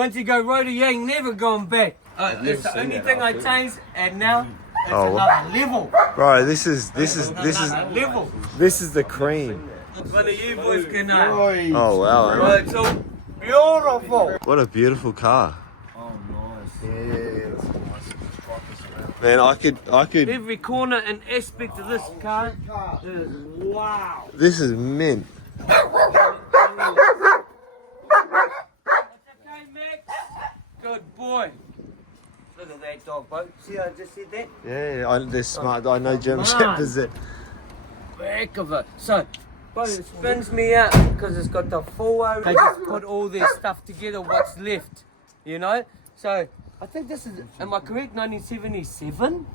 Once you go rotor, you ain't never going back. It's the only thing I changed, and now it's another level. Bro, this is level. this is the cream. One of you boys can Oh wow. Right, so beautiful. What a beautiful car. Oh, nice. Yeah, that's nice. Man, I could. Every corner and aspect of this car is wow. This is mint. Okay, Max. Good boy. Look at that dog, bro. See how I just said that? Yeah, they're smart. I know German Come on. Shepherds that. Heck of it. So, bro, it spins me out because it's got the full. They just put all their stuff together, what's left, you know? So, I think this is, am I correct, 1977?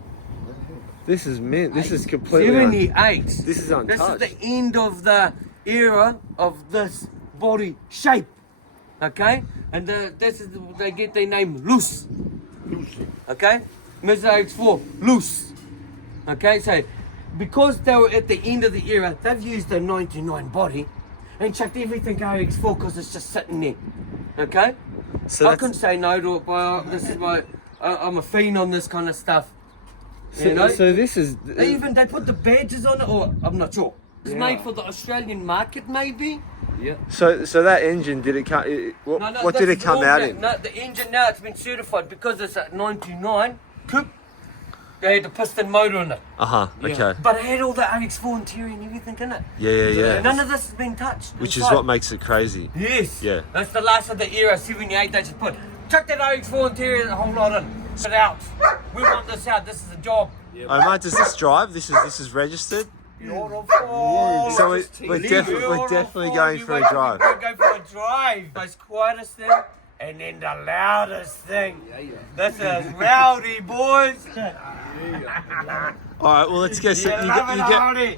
This is mint. This is completely. 78. This is untouched. This is the end of the era of this body shape. Okay? And this is they get their name loose. Okay? Mr. X4, loose. Okay, so because they were at the end of the era, they've used the 99 body and chucked everything RX4 because it's just sitting there. Okay? So I couldn't say no to it, but this is my, I'm a fiend on this kind of stuff. You know? So this is. They put the badges on it, or I'm not sure. It's made for the Australian market, maybe. Yeah. So that engine, did it come? What did it come out in? No, the engine now it's been certified because it's a 99 coupe. They had the piston motor in it. Okay. But it had all the RX4 interior and everything in it. Yeah. None of this has been touched. Which is inside. what makes it crazy. Yes. Yeah. That's the last of the era, 78. They just put, chuck that RX4 interior and a whole lot in. Put it out. We want this out. This is a job. Omar, does this drive? This is registered. Beautiful. So we're definitely going for a drive. We're going for a drive. Most quietest thing, and then the loudest thing. That's a rowdy, boys. All right, well let's get set.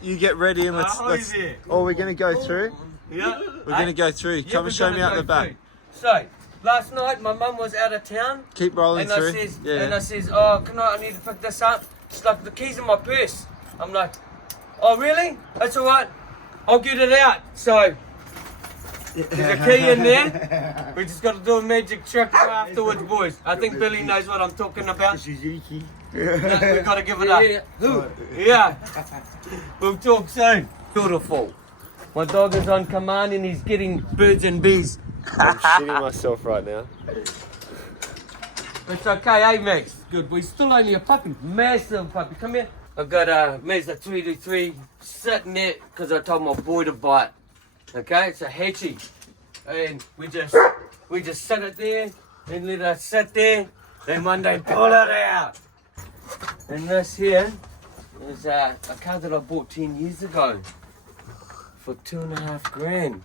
You get ready and let's. Oh, we're gonna go through. Yeah. We're gonna go through. Come and show me out the back. So last night my mum was out of town. Keep rolling and through. I says, oh, I need to pick this up. She's like, the keys in my purse. I'm like, oh really? That's all right. I'll get it out. So there's a key in there. We just got to do a magic trick afterwards, boys. I think Billy knows what I'm talking about. Suzuki. We've got to give it up. Yeah. We'll talk soon. Beautiful. My dog is on command and he's getting birds and bees. I'm shitting myself right now. It's okay, eh, Max? Good. We're still only a puppy. Massive puppy. Come here. I've got a Mazda 323 sitting there because I told my boy to buy it. Okay, it's a hatchie. And we just sit it there and let it sit there. Then one day pull it out. And this here is a car that I bought 10 years ago for $2.5 grand.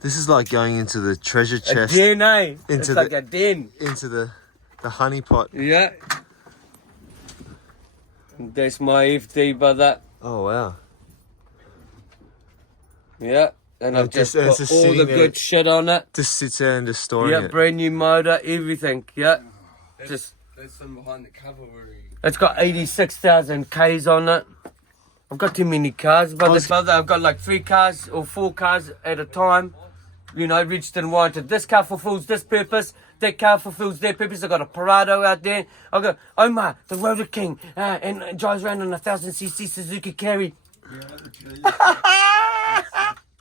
This is like going into the treasure chest. A den, eh? It's like a den. Into the honey pot. Yeah. That's my FD, brother. Oh wow. Yeah. And I've just it's put just all the sitting there. good shit on it. Just sits there and just storing Yeah, it. brand new motor, everything. Yeah. That's some behind the cover where he... It's got 86,000 Ks on it. I've got too many cars, brother. I've got like 3 cars or 4 cars at a time. You know, registered and warranted. This car fulfills this purpose. That car fulfills that purpose. I've got a Parado out there. I've got Omar, the Rotor King, and drives around on a 1000cc Suzuki Carry.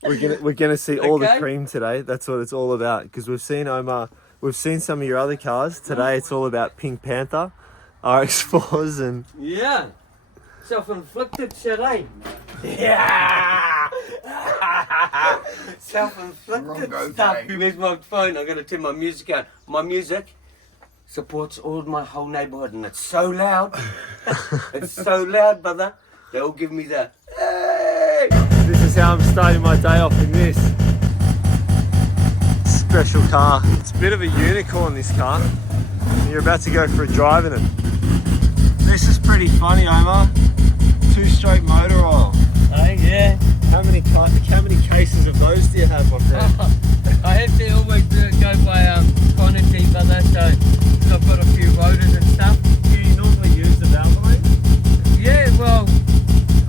We're gonna see all the Okay. cream today. That's what it's all about. Because we've seen Omar. We've seen some of your other cars. Today it's all about Pink Panther, RX4s, and Yeah. Self-inflicted shit, eh? Yeah. Self-inflicted stuff. Where's my phone? I'm gonna turn my music out. My music supports all my whole neighborhood, and it's so loud. It's so loud, brother. They all give me the hey. this is how I'm starting my day off in this special car. It's a bit of a unicorn, this car. You're about to go for a drive in it. This is pretty funny, Omar. 2-stroke motor oil. Oh yeah. How many cases of those do you have, my friend? I have to always go by carnage, brother. So I've got a few rotors and stuff. Do you normally use the Valvoline? Yeah, well,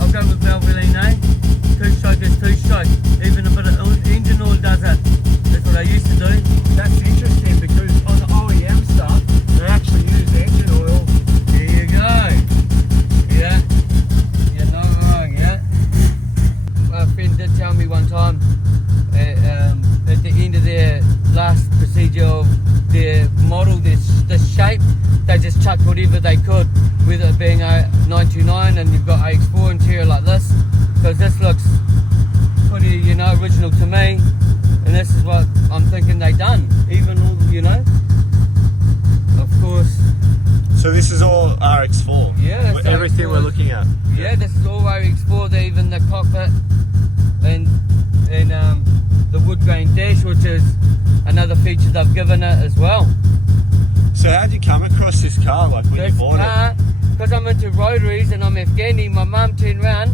I'll go with Valvoline, eh? 2-stroke is 2-stroke. Even a bit of engine oil does it. That's what I used to do. That's interesting because stage of their model, this shape, they just chucked whatever they could, whether it being a 929 and you've got AX4 interior like this, because this looks pretty, you know, original to me, and this is what I'm thinking they done, even all, you know, of course. So this is all RX4? Yeah, that's everything RX4. We're looking at? Yeah, this is all RX4, even the cockpit and the wood grain dash, which is another feature they've given it as well. So how'd you come across this car, like when you bought it? Because I'm into rotaries and I'm Afghani, my mum turned around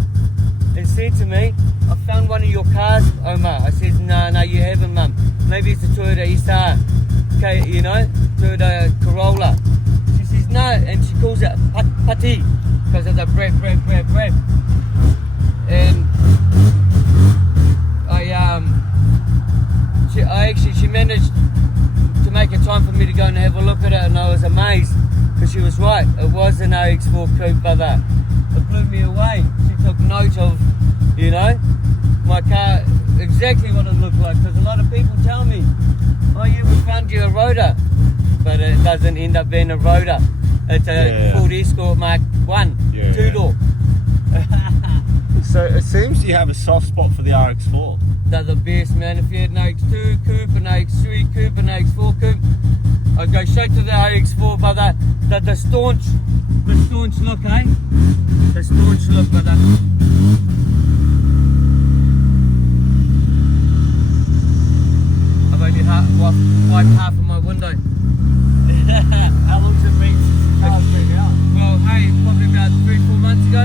and said to me, I found one of your cars, Omar. I said, no, you haven't, mum. Maybe it's a Toyota SR, okay, you know, Toyota Corolla. She says, no, and she calls it Pati because of the breath. And she managed to make a time for me to go and have a look at it, and I was amazed because she was right. It was an AX4 coupe, brother. It blew me away. She took note of, you know, my car, exactly what it looked like, because a lot of people tell me, oh yeah, we found you a rotor, but it doesn't end up being a rotor. It's a Ford Escort Mark 1, two-door. So it seems you have a soft spot for the RX4. They're the best, man. If you had an AX2 coupe, an AX3 coupe, an AX4 coupe, I'd go straight to the AX4, brother. The staunch look, eh? The staunch look, brother. I've only wiped half of my window. How long's it been since the car's been out? Well, hey, probably about 3-4 months ago.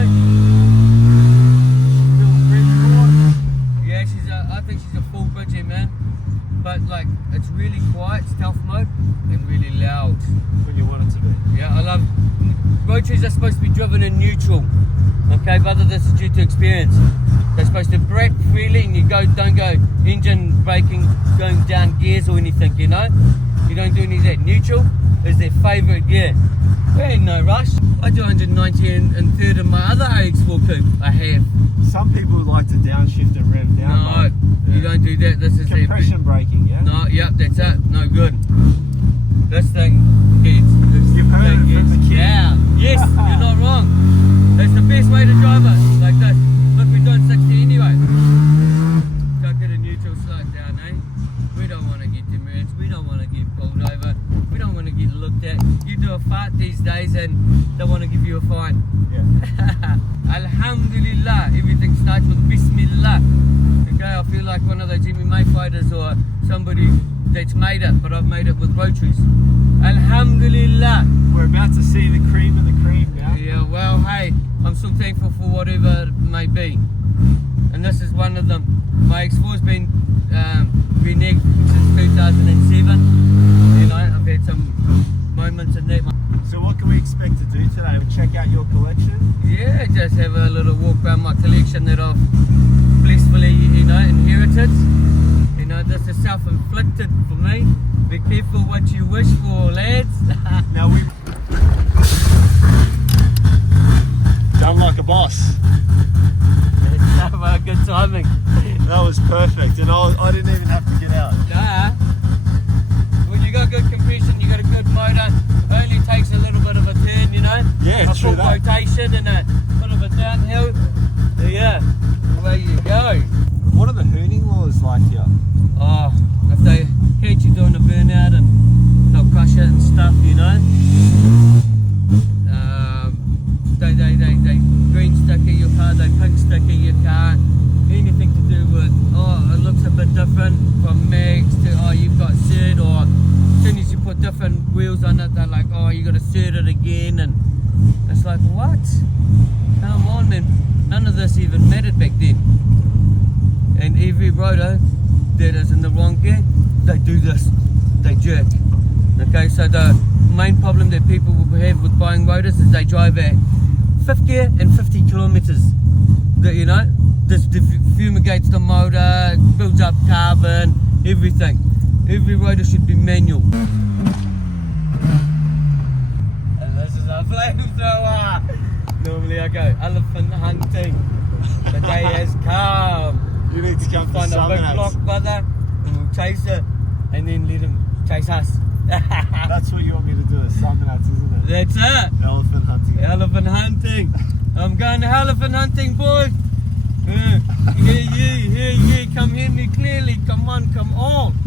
Yeah, I think she's a full budget, man. But like, it's really quiet, stealth mode, and really loud. When you want it to be. Yeah, I love. Rotaries are supposed to be driven in neutral. Okay, brother, this is due to experience. They're supposed to brake freely, and you don't go engine braking, going down gears or anything. You know, you don't do any of that. Neutral is their favourite gear. We're in no rush. I do 190 and third in my other AX4 coupe. I have. Some people like to downshift and rev down. No, you don't do that. This is compression braking, yeah? No, yep, that's it. No good. This thing gets. You've heard it from the kid. Yeah. Yes, you're not wrong. That's the best way to drive it. Like that. Look, we're doing 60 anyway. Don't get a neutral, slow it down, eh? We don't want to get demerged. We don't want to get pulled over. We don't want to get looked at. You do a fart these days and they want to give you a fine. Yeah. Alhamdulillah, everything starts with Bismillah. Okay, I feel like one of those MMA fighters or somebody that's made it, but I've made it with rotaries. Alhamdulillah. We're about to see the cream of the cream now. Yeah, well, hey, I'm so thankful for whatever it may be. And this is one of them. My X4's been reneged since 2007. You know, I've had some moments in that. So what can we expect to do today? We check out your collection? Yeah, just have a little walk around my collection that I've blissfully, you know, inherited. You know, this is self-inflicted for me. Be careful what you wish for, lads. Now we done like a boss. Good timing. That was perfect, and I didn't even have to get out. Nah. When you got good compression, you got a good motor. It only takes a little bit of a turn, you know. Yeah, a true full that. rotation and a bit of a downhill. Yeah, away you go. What are the hooning laws like here? Oh, if they catch you doing a burnout and they'll crush it and stuff, you know. They green sticker your car, they pink sticker your car. Anything to do with, oh, it looks a bit different from mags to, oh, you've got cert, or as soon as you put different wheels on it, they're like, oh, you got to cert it again, and it's like, what? Come on, man. None of this even mattered back then. And every rotor that is in the wrong gear, they do this, they jerk. Okay, so the main problem that people will have with buying rotors is they drive at 5th gear and 50 kilometers. You know, this fumigates the motor, builds up carbon, everything. Every rotor should be manual. And this is a flamethrower. Normally I go elephant hunting. The day has come. You need to come to Find a big Summernats. block, brother, and we'll chase it, and then let him chase chase us. That's what you want me to do, summernats, isn't it? That's it. Elephant hunting. Elephant hunting. I'm going to elephant hunting, boy. Hear ye, come hear me clearly. Come on, come on.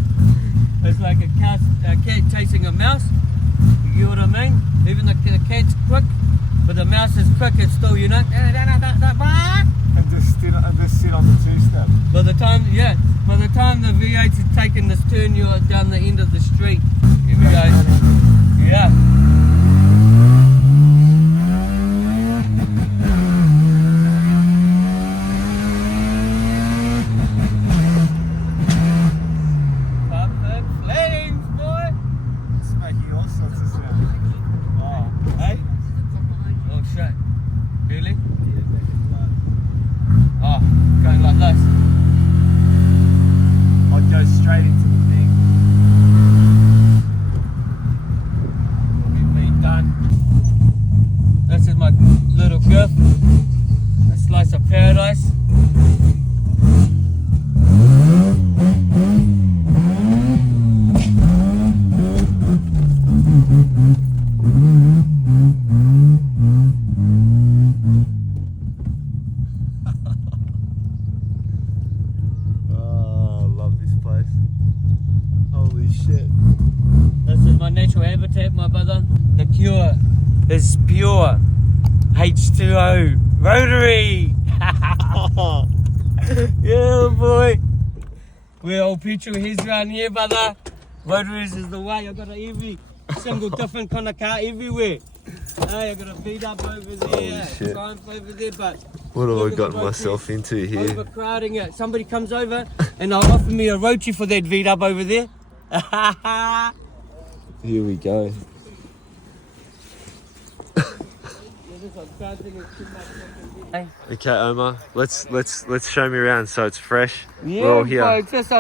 It's like a cat chasing a mouse. You know what I mean? Even the cat's quick, but the mouse is quick. It's still, you know. And just sit on the two-step. By the time the V8 is taking this turn, you're down the end of the street. Here we go. Yeah. Is pure H2O Rotary. Yeah, boy. We're all petrol heads around here, brother. Rotaries is the way. I got every single different kind of car everywhere. Hey, I got a beat up over there, Triumph over there, but what have I got myself into here? Overcrowding it. Somebody comes over and they'll offer me a Rotary for that beat up over there. Here we go. Okay, Omar, let's show me around so it's fresh. Yeah, we're all here. Bro, just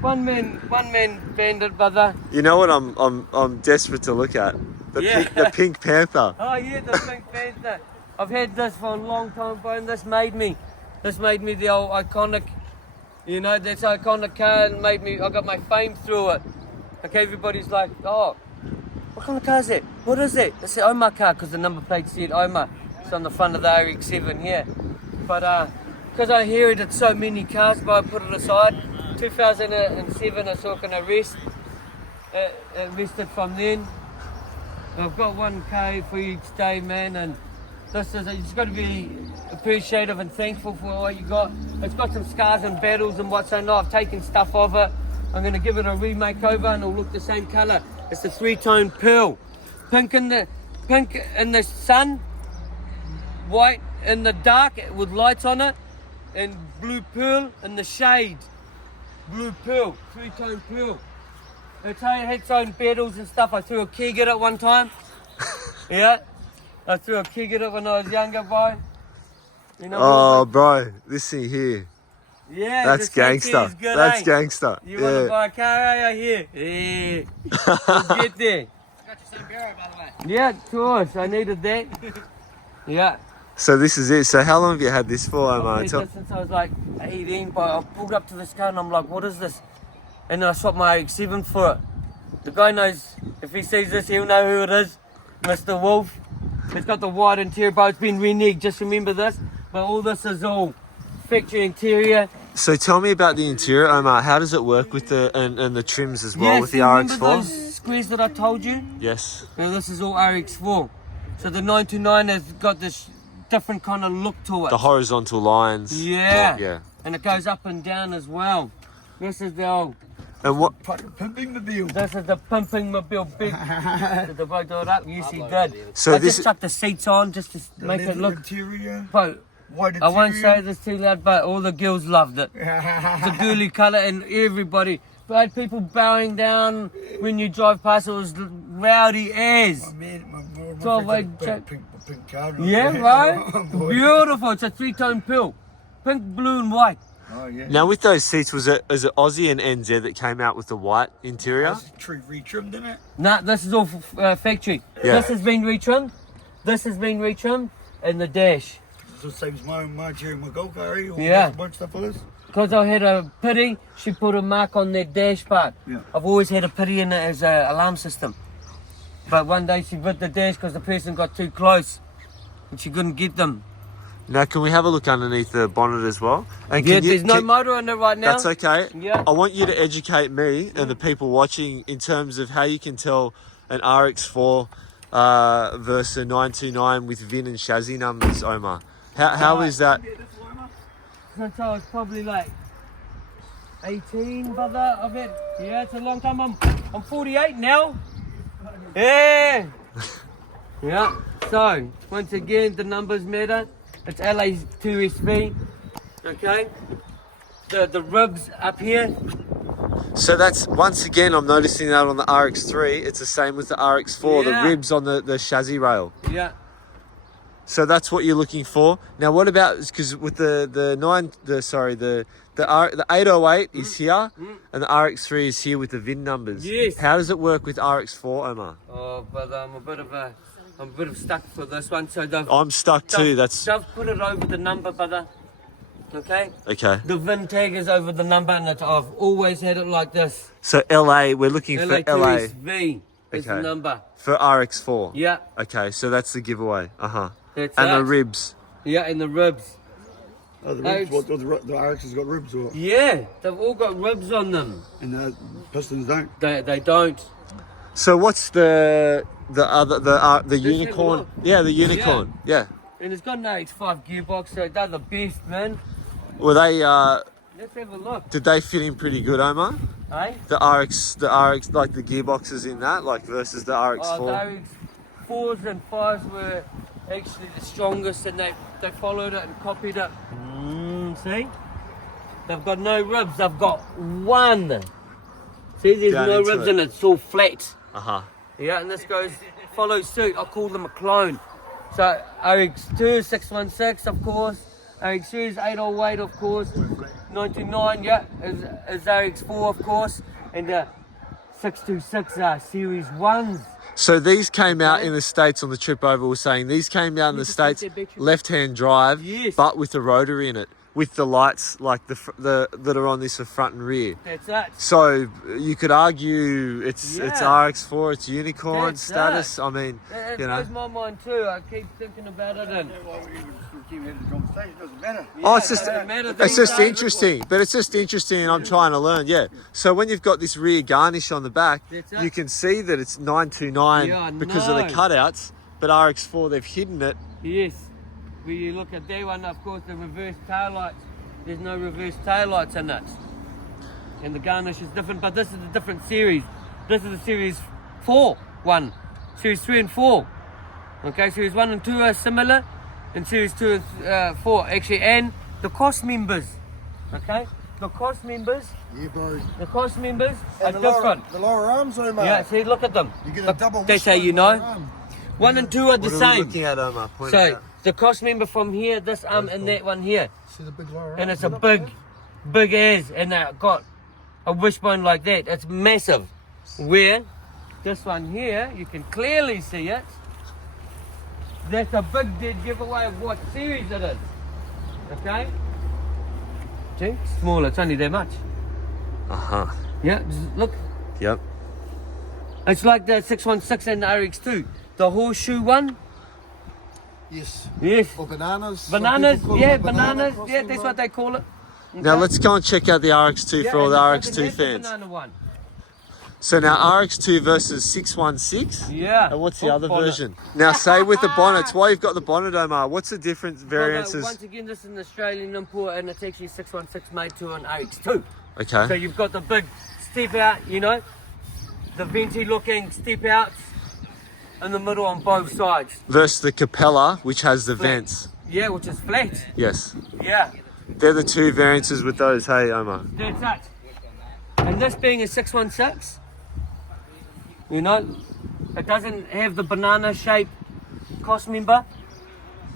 one man bandit, brother. You know what I'm desperate to look at? The Pink Panther. Oh yeah, the Pink Panther. I've had this for a long time, bro, and this made me the old iconic, you know, that's iconic car, and I got my fame through it. Okay, everybody's like, oh, what kind of car is that? What is that? It's the Omar car, because the number plate said Omar. It's on the front of the RX-7 here. But because I inherited so many cars, but I put it aside. 2007 I took an arrest. Arrested from then. I've got 1K for each day, man, and this is, you just got to be appreciative and thankful for what you got. It's got some scars and battles and what's so not. I've taken stuff off it. I'm going to give it a remake over and it'll look the same colour. It's the 3-tone pearl. Pink in the sun, white in the dark with lights on it, and blue pearl in the shade. Blue pearl, 3-tone pearl. It had its own battles and stuff. I threw a keg at it one time. Yeah, I threw a keg at it when I was younger, boy. You know. Oh, bro, this thing here. Yeah, that's gangster. Good, that's gangster. You want to buy a car out here? Yeah. We'll get there. It's got your same barrel, by the way. Yeah, of course. I needed that. Yeah. So this is it. So how long have you had this for, Omar? I've had this since I was like 18, but I pulled up to this car and I'm like, what is this? And then I swapped my RX-7 for it. The guy knows, if he sees this, he'll know who it is. Mr. Wolf. It's got the white interior, but it's been reneged. Just remember this. But all this is all factory interior. So tell me about the interior, Omar. How does it work with the and the trims as well with the RX-4? Remember those squares that I told you? Yes. So this is all RX-4. So the 929 has got this different kind of look to it. The horizontal lines. Yeah. Yeah. And it goes up and down as well. This is the old. And what? Pimping mobile. This is the pimping mobile. Big. Did the bloke do it up? Yes, he did. So I this just chucked the seats on just to make it look. Interior. But I won't say this too loud, but all the girls loved it. It's a girly colour, and everybody. But I had people bowing down when you drive past. It was rowdy as. Pink car. Yeah, right. Beautiful. It's a 3-tone pearl, pink, blue, and white. Oh, yeah. Now with those seats, was it Aussie and NZ that came out with the white interior? That's tree retrimmed, isn't it? Nah, this is all factory. Yeah. This has been retrimmed. This has been retrimmed, and the dash. So same as my interior, my go car. Yeah. A bunch of stuff for this. because I had a pity, she put a mark on that dash part. Yeah. I've always had a pity in it as an alarm system. But one day she bit the dash because the person got too close and she couldn't get them. Now, can we have a look underneath the bonnet as well? And Yeah, can you, there's no motor on it right now. That's okay. Yeah. I want you to educate me and the people watching in terms of how you can tell an RX4 versus a 929 with VIN and chassis numbers, Omar. How is that? Since I was probably like 18, brother, of it. Yeah, it's a long time. I'm 48 now. Yeah. Yeah. So, once again, the numbers matter. It's LA2SV. Okay. The ribs up here. So that's, once again, I'm noticing that on the RX3, it's the same with the RX4, Yeah. the ribs on the chassis rail. Yeah. So that's what you're looking for. Now, what about, because with the 808 is here, and the RX3 is here with the VIN numbers. Yes. How does it work with RX4, Omar? Oh, brother, I'm a bit of stuck for this one. So I'm stuck too. That's they've put it over the number, brother. Okay. okay. The VIN tag is over the number, and I've always had it like this. So LA, we're looking for LA LA2SV is the Okay. number. for RX4. Yeah. Okay, so that's the giveaway. That's And the it. ribs. Yeah, and the ribs. Oh, the ribs, what, the RX has got ribs or Yeah, they've all got ribs on them. and the pistons don't. They don't. So what's the have a unicorn? look. Yeah, the unicorn. Yeah. And it's got an X5 gearbox, so they're the best, man. Were they? Let's have a look. Did they fit in pretty good, Omar? Eh? The RX, like the gearboxes in that, like versus the RX4. Oh, the X4s and 5s were actually the strongest, and they followed it and copied it. See? They've got no ribs, they've got one. See, there's Down no into ribs it. and it's all flat. Yeah, and this follows suit. I call them a clone. So RX2 616, of course. RX3 is 808, of course. 99, is RX4, of course. And the 626 are Series 1s. So these came out in the States on the trip over. We're saying these came out in the States, left-hand drive, Yes. but with the rotary in it, with the lights like the that are on this for front and rear. That's it. So you could argue it's Yeah. RX4, it's unicorn That's status. it. I mean, It you know. blows my mind too. I keep thinking about it. And Doesn't matter. Oh, it's just doesn't matter it's these just days. interesting, but it's just interesting, and I'm trying to learn. Yeah. So when you've got this rear garnish on the back, That's it. you can see that it's 929 Yeah, I because of the know. cutouts, but RX4 they've hidden it. Yes. When you look at that one, of course, the reverse tail lights. There's no reverse tail lights in it. And the garnish is different, but this is a different series. This is the Series 4 one. Series 3 and 4. Okay, Series 1 and 2 are similar. And Series 2 and 4 actually. And the cost members. Okay? The cost members. Yeah, bro. The cost members are And the different. lower arms, Omar. Yeah, see, look at them. You get a Look, double. that's how you know. 1 and 2 are the What are we same. looking at, Omar? Point it So out. the cross member from here, this arm and that one here, See the big lower and arms? it's a big ass, and I got a wishbone like that. It's massive. Where this one here, you can clearly see it. That's a big dead giveaway of what series it is. Okay. See, small. It's only that much. Yeah. Just look. Yep. It's like the 616 and the RX2. The horseshoe one. Yes. Yes. Or bananas. Some Bananas, people call yeah, them a banana bananas, crossing, yeah, that's bro. what they call it. Now let's go and check out the RX2 Yeah, for all and the I RX2 can have the fans. banana one. So now RX2 versus 616. Yeah. And what's the Oh, other bonnet. version? Now say with the bonnets, while you've got the bonnet, Omar, what's the different Well, variances? once again, this is an Australian import, and it's actually 616 made to an RX2. So Okay. you've got the big step out, you know, the venti looking step outs in the middle on both sides. Versus the Capella, which has the Flat. vents. Yeah, which is flat. Yes. Yeah, They're the two variances with those, hey Omar. that's it. And this being a 616, you know, it doesn't have the banana shaped cost member.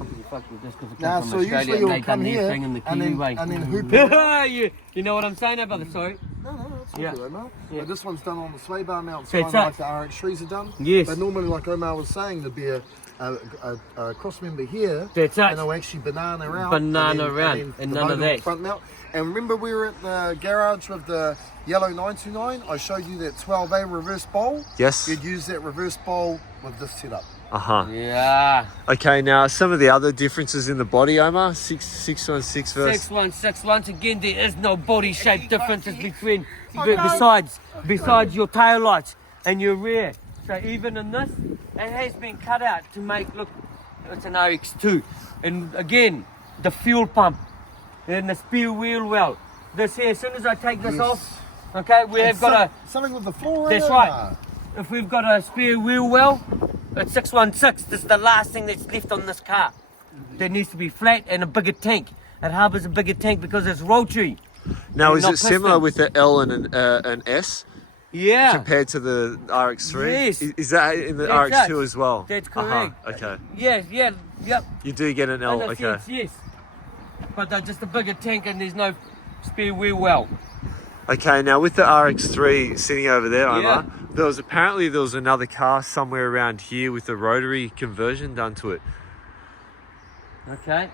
I'm pretty fucked with this 'cause it Nah, comes so from Australia usually and you'll they come done their here thing in the and Kiwi then, way. and then hoop it. you know what I'm saying about the sorry? No, it's Yeah. okay, Omar. Yeah. But this one's done on the sway bar mount, That's so it. like the RX3s are done. Yes. But normally, like Omar was saying, there'd be a a cross member here. That's it. And they'll actually banana out. Banana and around, then and the none of motor will that. front mount. And remember we were at the garage with the yellow 929? I showed you that 12A reverse bowl. Yes. You'd use that reverse bowl with this setup. Uh-huh. Yeah. Okay, now some of the other differences in the body, Omar. 616 versus... 616. Once again, there is no body shape differences between besides your tail lights and your rear. So even in this, it has been cut out to make look. It's an RX2, and again, the fuel pump and the spare wheel well. This here, as soon as I take this off, okay, we have got something with the floor. That's right. If we've got a spare wheel well, it's 616. This is the last thing that's left on this car. There needs to be flat and a bigger tank. It harbours a bigger tank because it's rotary. Now, is not it similar piston. with the L and an S Yeah. compared to the RX3? Yes. Is that in the That's RX2 it. as well? That's correct. Okay. Yes, yeah, yep. You do get an L, And okay. it's yes. But they're just a bigger tank and there's no spare wheel well. Okay, now with the RX3 sitting over there, Omar, Yeah. there was another car somewhere around here with a rotary conversion done to it. Okay.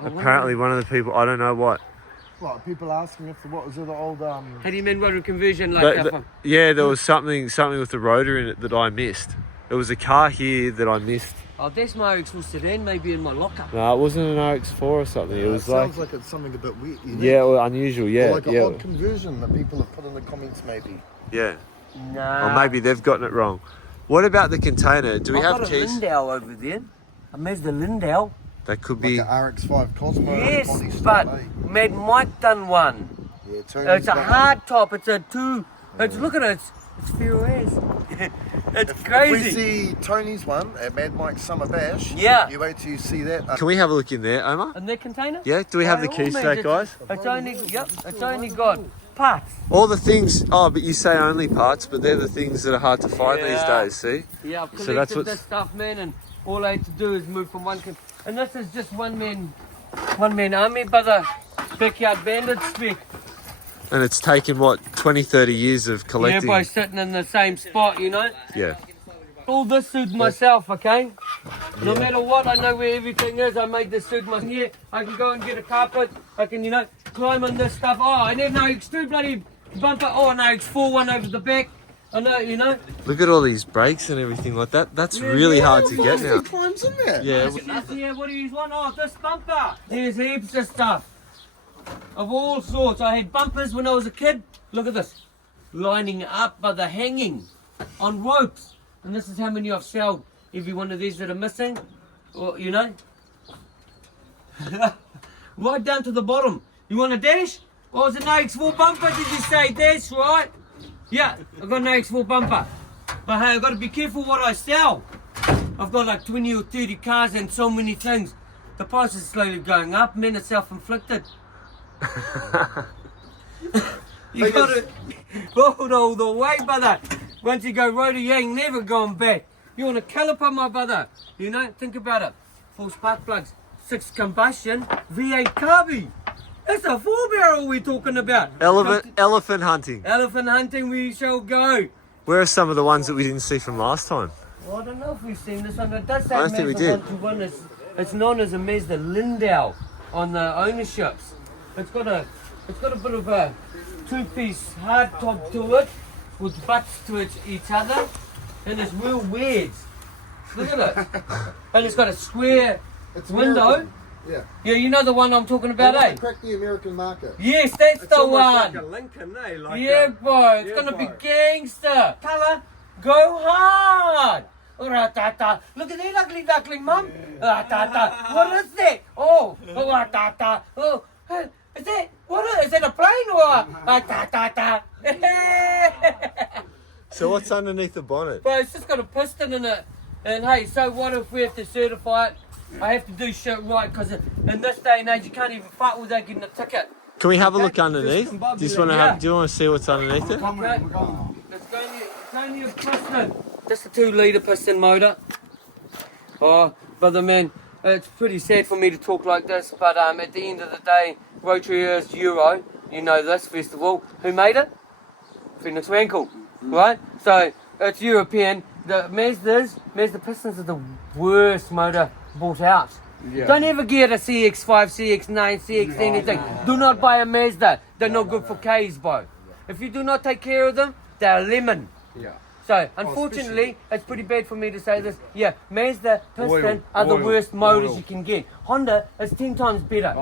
Apparently one of the people, I don't know what. Right, people asking if what was it the old How do you mean rotary conversion like But- that? but- yeah, there was something with the rotor in it that I missed. There was a car here that I missed. Oh, that's my RX4 sedan, maybe in my locker. No, it wasn't an RX4 or something. It was like, sounds like it's something a bit weird. yeah, well, unusual, yeah, Or like a yeah, odd conversion that people have put in the comments maybe. yeah. Nah. Or maybe they've gotten it wrong. What about the container? Do we I've have got keys? a Lindau over there. A Mazda Lindau. That could Like be. an RX5 Cosmo. Yes, body but style, eh? Mad Mike done one. Yeah, It's a hard top. It's a two. It's look at it. It's Ferris. It's We crazy. see Tony's one at Mad Mike's Summer Bash. Yeah. You wait till you see that. Can we have a look in there, Omar? In that container? Yeah, do we have By the all keys to means, that, guys? It's only It's only got parts. All the things, oh, but you say only parts, but they're the things that are hard to find these Yeah. days, see? Yeah, I've So collected that's what's- this stuff, man, and all I had to do is move from one. And this is just one man army, by the backyard bandit spec. And it's taken, what, 20, 30 years of Yeah, collecting? by sitting in the same spot, you know. Yeah. All this suits myself, okay? No matter what, I know where everything is. I made this suit myself. Here, I can go and get a carpet. I can, you know, climb on this stuff. Oh, I need an RX2 bloody bumper. Oh, an RX4 one over the back. I know, you know. Look at all these brakes and everything like that. That's Yeah, really yeah, hard to get now. climbs in there. Yeah. Yeah, what do you want? Oh, this bumper. There's heaps of stuff. Of all sorts. I had bumpers when I was a kid. Look at this. Lining up by the hanging on ropes. And this is how many I've sold. Every one of these that are missing. Or, you know. Right down to the bottom. You want a dash? Oh, it's an RX4 bumper, did you say? Dash, right? Yeah, I've got an RX4 bumper. But hey, I've got to be careful what I sell. I've got like 20 or 30 cars and so many things. The price is slowly going up, man. It's self-inflicted. You got to hold all the way, brother. Once you go rotary, you ain't never going back. You want a caliper, my brother. You know, think about it. 4 spark plugs, 6 combustion, V8 carby. That's a 4-barrel we're talking about. Elephant hunting. Elephant hunting we shall go. Where are some of the ones that we didn't see from last time? Well, I don't know if we've seen this one. It does say I don't think we Mazda did. 121. It's known as a Mazda Lindau on the ownerships. It's got a bit of a 2-piece hard top to it with butts to each other, and it's real weird. Look at it. And it's got a square window. American. Yeah. Yeah, you know the one I'm talking about, They want eh? to crack the American market. Yes, that's the one. Like a Lincoln, eh? Like Yeah, a, boy, it's yeah, gonna be boy. gangster. Colour, go hard. Ratata. Look at that ugly duckling, mum. Ratata. What is that? Oh, ratata. Oh, is that is that a plane or ratata? So what's underneath the bonnet? But it's just got a piston in it. And hey, so what if we have to certify it? I have to do shit right because in this day and age you can't even fight without getting a ticket. Can we have a look underneath? Do you want to Yeah. do you want to see what's underneath it? Okay. It's only a piston. Just a 2-litre piston motor. Oh, brother man, it's pretty sad for me to talk like this, but at the end of the day, Rotary is Euro. You know this, first of all. Who made it? Phoenix Rankle, right? So it's European. the Mazda pistons are the worst motor bought out. Yeah. Don't ever get a CX5, CX9, CX anything. Do not buy a Mazda. They're not good for K's, bro. If you do not take care of them, they're lemon. Yeah. So, unfortunately, it's pretty bad for me to say this. Yeah, Mazda piston are the worst motors you can get. Honda is 10 times better.